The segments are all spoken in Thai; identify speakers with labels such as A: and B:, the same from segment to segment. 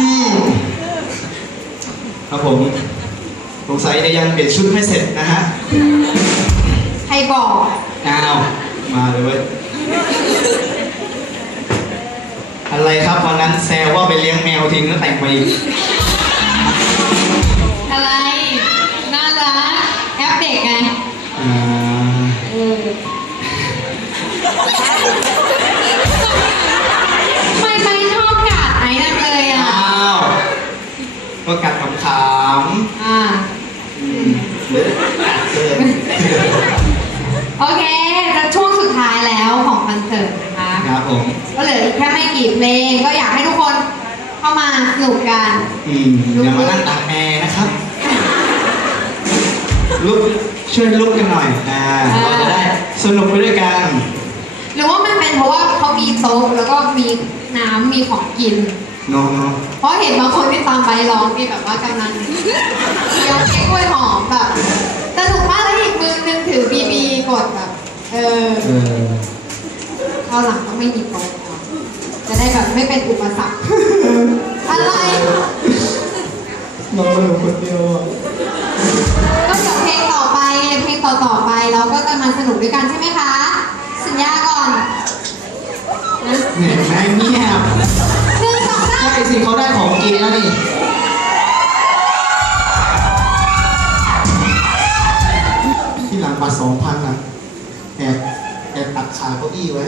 A: นี่ครับผมสงสัยจะยังเปลี่ยนชุดไม่เสร็จนะฮะ
B: ใครบอก
A: อ้าวมาเลยเว้ยอะไรครับวันนั้นแซวว่าไปเลี้ยงแมวทิ้งแล้วแต่งไปอีก
B: ก็กัด
A: ขำ
B: อ่า
A: ๆอืมเดี๋ยวกัดเกิน
B: โอเคจะช่วงสุดท้ายแล้วของคอนเสิร์ตนะคะ
A: ครับผม
B: ก็เหลืออีกแค่ไม่กี่เพลงก็อยากให้ทุกคนเข้ามาสนุกกัน
A: อืมอย่ามานั่งตากแอร์นะครับ ลุกช่วยลุกกันหน่อยอ่าเราจะได้สนุกไปด้วยกัน
B: หรือว่ามันเป็นเพราะว่าเขามีโต๊ะแล้วก็มีน้ำมีของกิน
A: เน้องน้อง
B: เพราะเห็นบางคนที่ตามไปร้องที่แบบว่ากำลังเคี้ยวเค้กกล้วยหอมแบบสนุกมากแล้วอีกมือนึงถือบีบีกดแบบ เออ
A: เออ
B: เอาหลังต้องไม่มีโต๊ะก่อนจะได้แบบไม่เป็นอุปสรรค อะไร
A: น้องมาอยู่คนเดียวอะ
B: ก็เดี๋ยวเพลงต่อไปเพลงต่อต่อๆไปเราก็จะมาสนุกด้วยกันใช่ไหมคะ สัญญาก่อนนะ
A: เห็นไหมเงียบ ที่หลังบัตรสองพันอะแอบแอบตัดขาเก้าอี้ไว้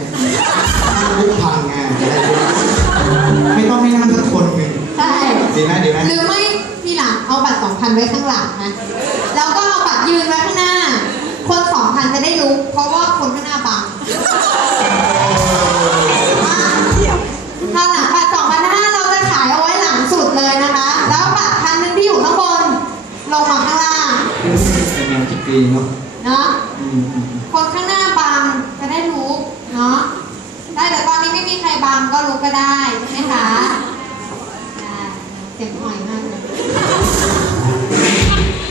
A: ลุกพังไงจะได้ลุกไม่ต้องให้นั่งสักคนหนึ่ง
B: ใช่
A: ดีไหมดีไหม
B: หรือไม่ทีหลังเอาบัตรสองพันไว้ข้างหลังนะแล้วก็เอาบัตรยืนไว้ข้างหน้า คนสองพันจะได้รู้ เพราะว่าคนข้างหน้าบังถ้าหลังบัตรสองพันห้าเราจะขายเอาไว้หลังสุดเลยนะคะ แล้วบัตรพันหนึงที่อยู่ข้างบนลงมาข้างล่าง
A: เป็นแนวคิดดีเนาะ
B: เนาะ
A: อืมอืมอืม
B: คนข้างหน้าบังจะได้รู้เนาะได้แต่ตอนนี้ไม่มีใครบังก็รู้ก็ได้ใช่ไหมคะได้เสียงอ่อยมากเลย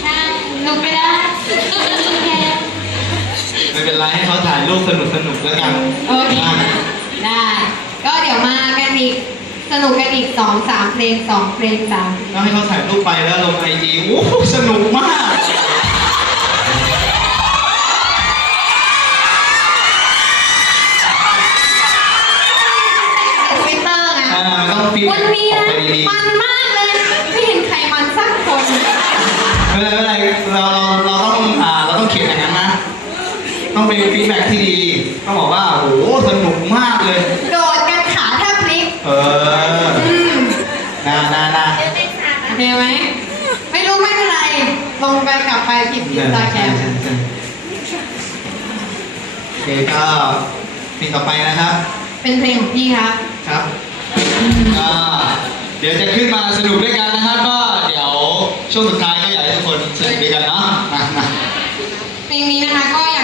B: ใช่รู้ก็ได้โอเค
A: ไม่เป็นไรให้เขาถ่ายรูปสนุกสนุกๆแล้วกัน
B: โอเคได้ ก็เดี๋ยวมากันอีกสนุกกันอีกสองสามเพลงสองเพลงสาม
A: แล้วให้เขาถ่ายรูปไปแล้วลงไอจีโอ้โหสนุกมาก
B: ทวิตเตอร์ไง
A: อ่า มันต้องฟีด
B: วันนี้
A: ออก
B: นะ
A: ไปดี
B: มันมากเลย ไม่เห็นใครมันสักคน
A: ๆไม่เป็นไรไม่เป็นไรเราเราเราต้องอ่าเราต้องเขียนอย่างนั้นนะ ต้องเป็นฟีดแบ็กที่ดี ต้องบอกว่าโอ้โหสนุกมากเลย
B: โดดกันขาแทบพลิก
A: เออ
B: อืม
A: นานานา
B: โอเคไหมไม่รู้ไม่เป็นไร ลงไปกลับไปพิมพ์อินสตาแกรม
A: โอเคก็เพลงต่อไปนะครับ
B: เป็นเพลงของพี่ครับ
A: ครับก็ เดี๋ยวจะขึ้นมาสนุกด้วยกันนะครับ ก็เดี๋ยวช่วงสุดท้าย